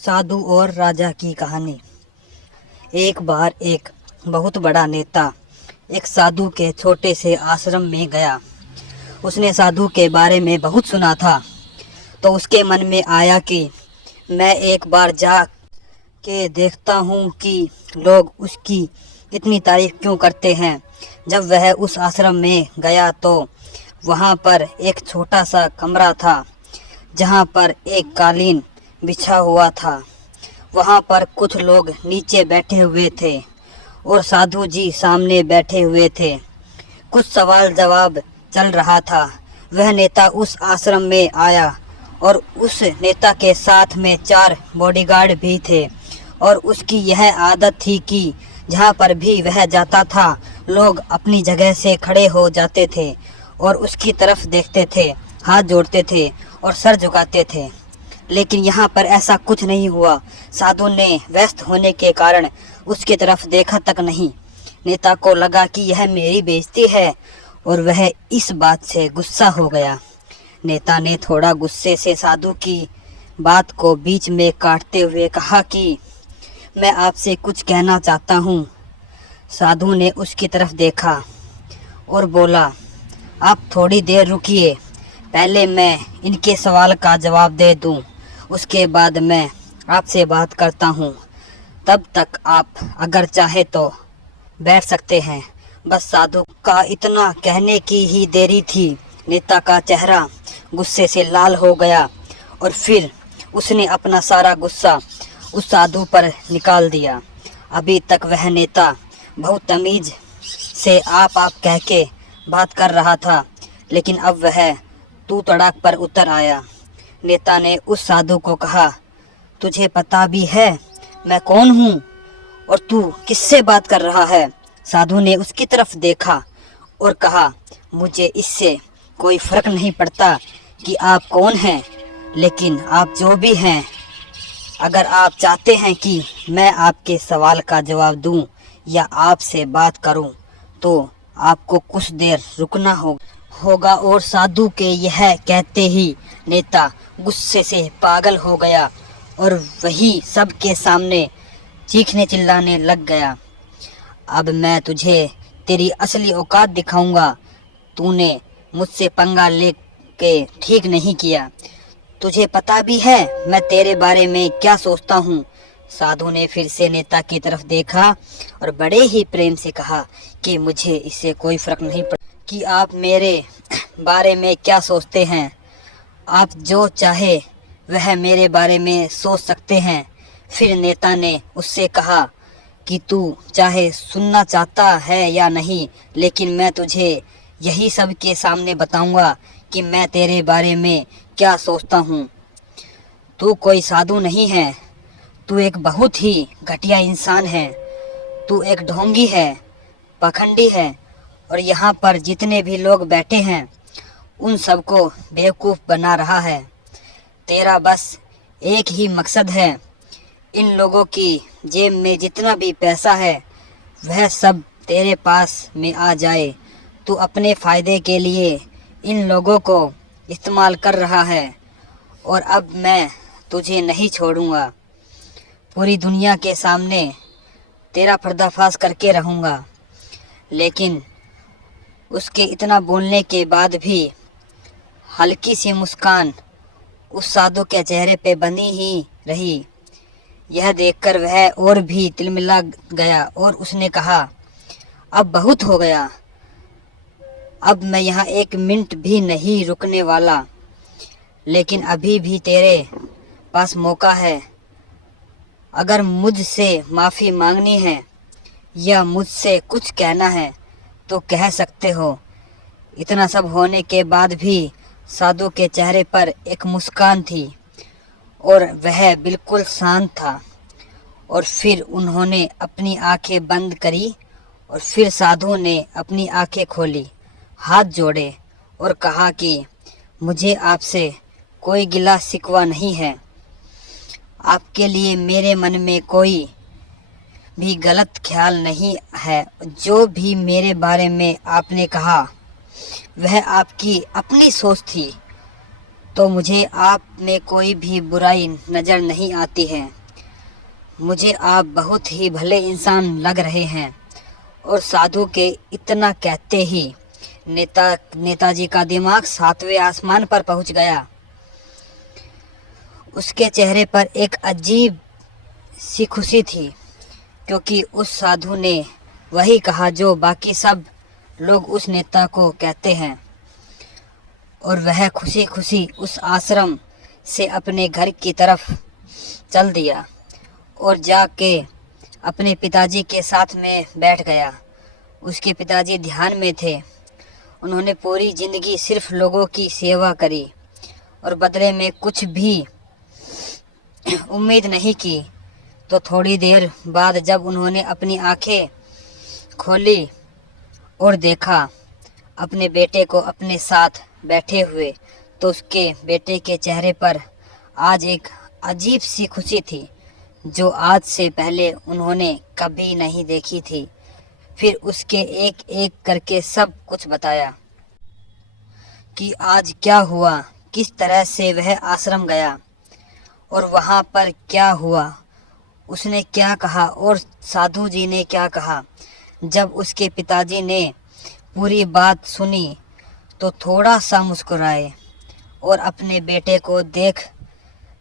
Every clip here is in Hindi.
साधु और राजा की कहानी। एक बार एक बहुत बड़ा नेता एक साधु के छोटे से आश्रम में गया। उसने साधु के बारे में बहुत सुना था, तो उसके मन में आया कि मैं एक बार जा के देखता हूँ कि लोग उसकी इतनी तारीफ क्यों करते हैं। जब वह उस आश्रम में गया तो वहाँ पर एक छोटा सा कमरा था, जहाँ पर एक कालीन बिछा हुआ था। वहाँ पर कुछ लोग नीचे बैठे हुए थे और साधु जी सामने बैठे हुए थे। कुछ सवाल जवाब चल रहा था। वह नेता उस आश्रम में आया और उस नेता के साथ में 4 बॉडीगार्ड भी थे और उसकी यह आदत थी कि जहाँ पर भी वह जाता था लोग अपनी जगह से खड़े हो जाते थे और उसकी तरफ देखते थे, हाथ जोड़ते थे और सर झुकाते थे। लेकिन यहाँ पर ऐसा कुछ नहीं हुआ। साधु ने व्यस्त होने के कारण उसकी तरफ देखा तक नहीं। नेता को लगा कि यह मेरी बेइज्जती है और वह इस बात से गुस्सा हो गया। नेता ने थोड़ा गुस्से से साधु की बात को बीच में काटते हुए कहा कि मैं आपसे कुछ कहना चाहता हूँ। साधु ने उसकी तरफ देखा और बोला, आप थोड़ी देर रुकिए, पहले मैं इनके सवाल का जवाब दे दूं, उसके बाद मैं आपसे बात करता हूँ। तब तक आप अगर चाहे तो बैठ सकते हैं। बस साधु का इतना कहने की ही देरी थी। नेता का चेहरा गुस्से से लाल हो गया और फिर उसने अपना सारा गुस्सा उस साधु पर निकाल दिया। अभी तक वह नेता बहुत तमीज से आप कह के बात कर रहा था, लेकिन अब वह तू तड़ाक पर उतर आया। नेता ने उस साधु को कहा, तुझे पता भी है मैं कौन हूँ और तू किससे बात कर रहा है? साधु ने उसकी तरफ देखा और कहा, मुझे इससे कोई फर्क नहीं पड़ता कि आप कौन हैं, लेकिन आप जो भी हैं, अगर आप चाहते हैं कि मैं आपके सवाल का जवाब दूं या आपसे बात करूं, तो आपको कुछ देर रुकना होगा। और साधु के यह कहते ही नेता गुस्से से पागल हो गया और वही सबके सामने चीखने चिल्लाने लग गया। अब मैं तुझे तेरी असली औकात दिखाऊंगा। तूने मुझसे पंगा लेके ठीक नहीं किया। तुझे पता भी है मैं तेरे बारे में क्या सोचता हूँ। साधु ने फिर से नेता की तरफ देखा और बड़े ही प्रेम से कहा कि मुझे इससे कोई फर्क नहीं पड़ता कि आप मेरे बारे में क्या सोचते हैं। आप जो चाहे वह मेरे बारे में सोच सकते हैं। फिर नेता ने उससे कहा कि तू चाहे सुनना चाहता है या नहीं, लेकिन मैं तुझे यही सब के सामने बताऊंगा कि मैं तेरे बारे में क्या सोचता हूँ। तू कोई साधु नहीं है, तू एक बहुत ही घटिया इंसान है। तू एक ढोंगी है, पाखंडी है और यहाँ पर जितने भी लोग बैठे हैं उन सबको बेवकूफ़ बना रहा है। तेरा बस एक ही मकसद है, इन लोगों की जेब में जितना भी पैसा है वह सब तेरे पास में आ जाए। तू अपने फ़ायदे के लिए इन लोगों को इस्तेमाल कर रहा है और अब मैं तुझे नहीं छोड़ूंगा। पूरी दुनिया के सामने तेरा पर्दाफाश करके रहूँगा। लेकिन उसके इतना बोलने के बाद भी हल्की सी मुस्कान उस साधु के चेहरे पे बनी ही रही। यह देखकर वह और भी तिलमिला गया और उसने कहा, अब बहुत हो गया, अब मैं यहाँ 1 मिनट भी नहीं रुकने वाला। लेकिन अभी भी तेरे पास मौका है। अगर मुझसे माफ़ी मांगनी है या मुझसे कुछ कहना है तो कह सकते हो। इतना सब होने के बाद भी साधु के चेहरे पर एक मुस्कान थी और वह बिल्कुल शांत था। और फिर उन्होंने अपनी आंखें बंद करी और फिर साधु ने अपनी आंखें खोली, हाथ जोड़े और कहा कि मुझे आपसे कोई गिला शिकवा नहीं है। आपके लिए मेरे मन में कोई भी गलत ख्याल नहीं है। जो भी मेरे बारे में आपने कहा वह आपकी अपनी सोच थी तो मुझे आप में कोई भी बुराई नज़र नहीं आती है। मुझे आप बहुत ही भले इंसान लग रहे हैं। और साधु के इतना कहते ही नेताजी का दिमाग 7वें आसमान पर पहुंच गया। उसके चेहरे पर एक अजीब सी खुशी थी, क्योंकि उस साधु ने वही कहा जो बाकी सब लोग उस नेता को कहते हैं। और वह खुशी खुशी उस आश्रम से अपने घर की तरफ चल दिया और जाके अपने पिताजी के साथ में बैठ गया। उसके पिताजी ध्यान में थे। उन्होंने पूरी ज़िंदगी सिर्फ लोगों की सेवा करी और बदले में कुछ भी उम्मीद नहीं की। तो थोड़ी देर बाद जब उन्होंने अपनी आंखें खोली और देखा अपने बेटे को अपने साथ बैठे हुए, तो उसके बेटे के चेहरे पर आज एक अजीब सी खुशी थी जो आज से पहले उन्होंने कभी नहीं देखी थी। फिर उसके एक एक करके सब कुछ बताया कि आज क्या हुआ, किस तरह से वह आश्रम गया और वहाँ पर क्या हुआ, उसने क्या कहा और साधु जी ने क्या कहा। जब उसके पिताजी ने पूरी बात सुनी तो थोड़ा सा मुस्कुराए और अपने बेटे को देख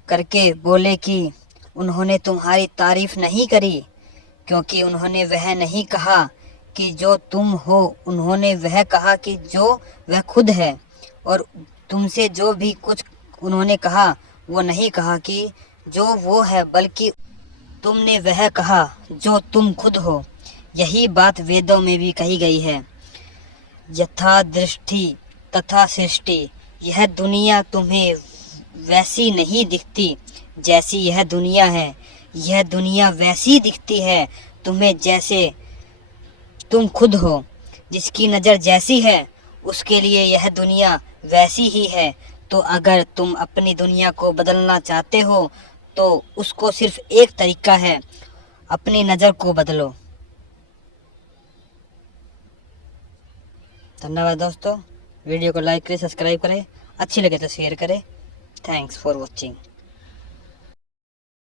करके बोले कि उन्होंने तुम्हारी तारीफ नहीं करी, क्योंकि उन्होंने वह नहीं कहा कि जो तुम हो, उन्होंने वह कहा कि जो वह खुद है। और तुमसे जो भी कुछ उन्होंने कहा वो नहीं कहा कि जो वो है, बल्कि तुमने वह कहा जो तुम खुद हो। यही बात वेदों में भी कही गई है, यथा दृष्टि तथा सृष्टि। यह दुनिया तुम्हें वैसी नहीं दिखती जैसी यह दुनिया है। यह दुनिया वैसी दिखती है तुम्हें जैसे तुम खुद हो। जिसकी नज़र जैसी है उसके लिए यह दुनिया वैसी ही है। तो अगर तुम अपनी दुनिया को बदलना चाहते हो तो उसको सिर्फ एक तरीका है, अपनी नज़र को बदलो। धन्यवाद दोस्तों। वीडियो को लाइक करें, सब्सक्राइब करें, अच्छी लगे तो शेयर करें। Thanks for watching.